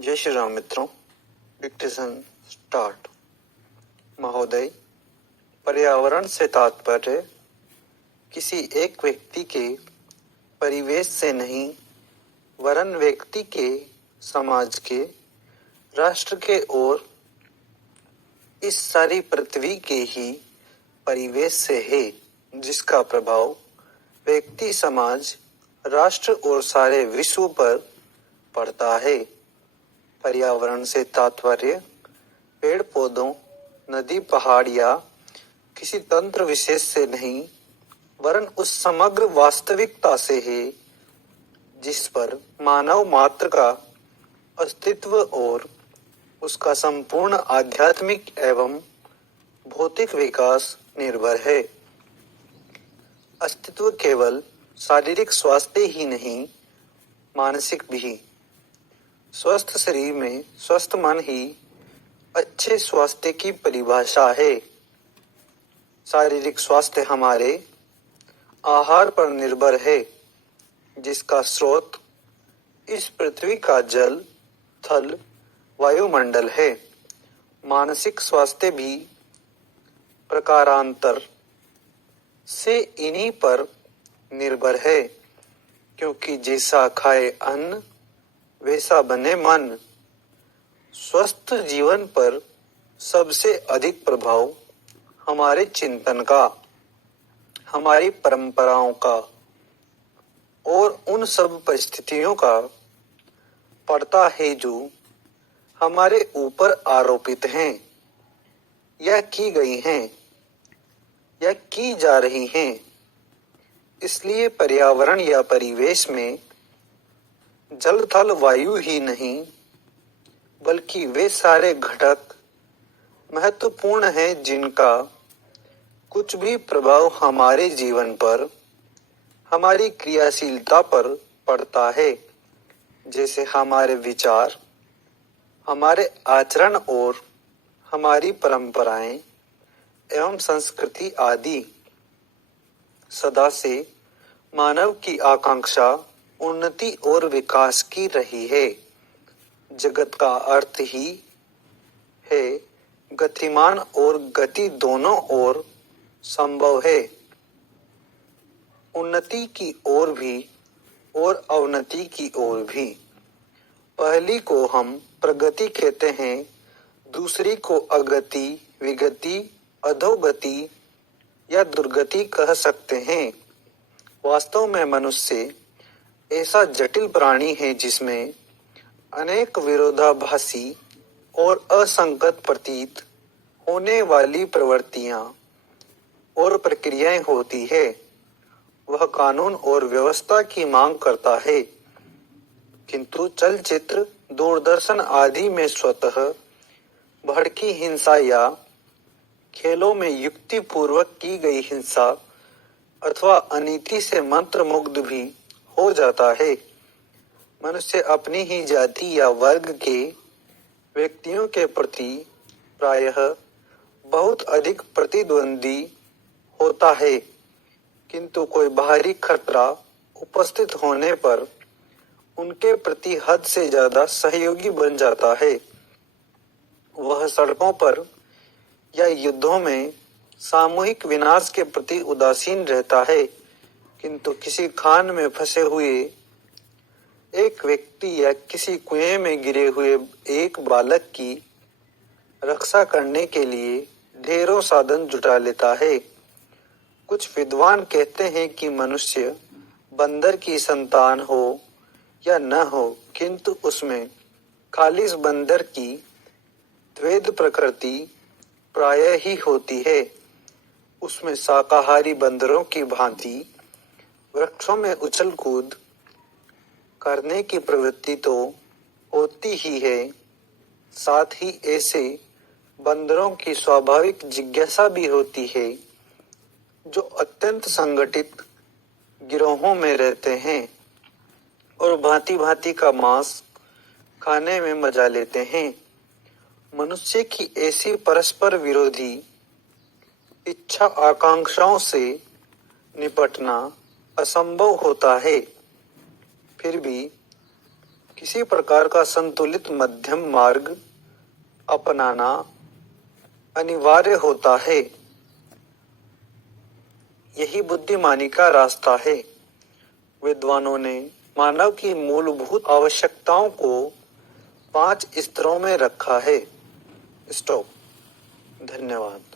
जय श्री राम मित्रों। Dictation start. महोदय, पर्यावरण से तात्पर्य किसी एक व्यक्ति के परिवेश से नहीं, वरन व्यक्ति के, समाज के, राष्ट्र के और इस सारी पृथ्वी के ही परिवेश से है, जिसका प्रभाव व्यक्ति, समाज, राष्ट्र और सारे विश्व पर पड़ता है। पर्यावरण से तात्पर्य पेड़ पौधों, नदी, पहाड़ या किसी तंत्र विशेष से नहीं, वरन उस समग्र वास्तविकता से है जिस पर मानव मात्र का अस्तित्व और उसका संपूर्ण आध्यात्मिक एवं भौतिक विकास निर्भर है। अस्तित्व केवल शारीरिक स्वास्थ्य ही नहीं, मानसिक भी। स्वस्थ शरीर में स्वस्थ मन ही अच्छे स्वास्थ्य की परिभाषा है। शारीरिक स्वास्थ्य हमारे आहार पर निर्भर है, जिसका स्रोत इस पृथ्वी का जल, थल, वायुमंडल है। मानसिक स्वास्थ्य भी प्रकारांतर से इन्हीं पर निर्भर है, क्योंकि जैसा खाए अन्न वैसा बने मन। स्वस्थ जीवन पर सबसे अधिक प्रभाव हमारे चिंतन का, हमारी परंपराओं का और उन सब परिस्थितियों का पड़ता है जो हमारे ऊपर आरोपित हैं या की गई हैं या की जा रही हैं। इसलिए पर्यावरण या परिवेश में जल, थल, वायु ही नहीं, बल्कि वे सारे घटक महत्वपूर्ण हैं जिनका कुछ भी प्रभाव हमारे जीवन पर, हमारी क्रियाशीलता पर पड़ता है, जैसे हमारे विचार, हमारे आचरण और हमारी परंपराएं एवं संस्कृति आदि। सदा से मानव की आकांक्षा उन्नति और विकास की रही है। जगत का अर्थ ही है गतिमान और गति दोनों ओर संभव है, उन्नति की ओर भी और अवनति की ओर भी। पहली को हम प्रगति कहते हैं, दूसरी को अगति, विगति, अधोगति या दुर्गति कह सकते हैं। वास्तव में मनुष्य ऐसा जटिल प्राणी है जिसमें अनेक विरोधाभासी और असंगत प्रतीत होने वाली प्रवृत्तियां और प्रक्रियाएं होती है। वह कानून और व्यवस्था की मांग करता है, किंतु चलचित्र, दूरदर्शन आदि में स्वतः भड़की हिंसा या खेलों में युक्ति पूर्वक की गई हिंसा अथवा अनीति से मंत्रमुग्ध भी हो जाता है। मनुष्य अपनी ही जाति या वर्ग के व्यक्तियों के प्रति प्रायः बहुत अधिक प्रतिद्वंदी होता है, किंतु कोई बाहरी खतरा उपस्थित होने पर उनके प्रति हद से ज्यादा सहयोगी बन जाता है। वह सड़कों पर या युद्धों में सामूहिक विनाश के प्रति उदासीन रहता है, किंतु किसी खान में फंसे हुए एक व्यक्ति या किसी कुएं में गिरे हुए एक बालक की रक्षा करने के लिए ढेरों साधन जुटा लेता है। कुछ विद्वान कहते हैं कि मनुष्य बंदर की संतान हो या न हो, किंतु उसमें खालिस बंदर की द्वैध प्रकृति प्रायः ही होती है। उसमें शाकाहारी बंदरों की भांति वृक्षों में उछल कूद करने की प्रवृत्ति तो होती ही है, साथ ही ऐसे बंदरों की स्वाभाविक जिज्ञासा भी होती है जो अत्यंत संगठित गिरोहों में रहते हैं और भांति भांति का मांस खाने में मजा लेते हैं। मनुष्य की ऐसी परस्पर विरोधी इच्छा आकांक्षाओं से निपटना असंभव होता है। फिर भी किसी प्रकार का संतुलित मध्यम मार्ग अपनाना अनिवार्य होता है। यही बुद्धिमानी का रास्ता है। विद्वानों ने मानव की मूलभूत आवश्यकताओं को 5 स्तरों में रखा है। स्टॉप। धन्यवाद।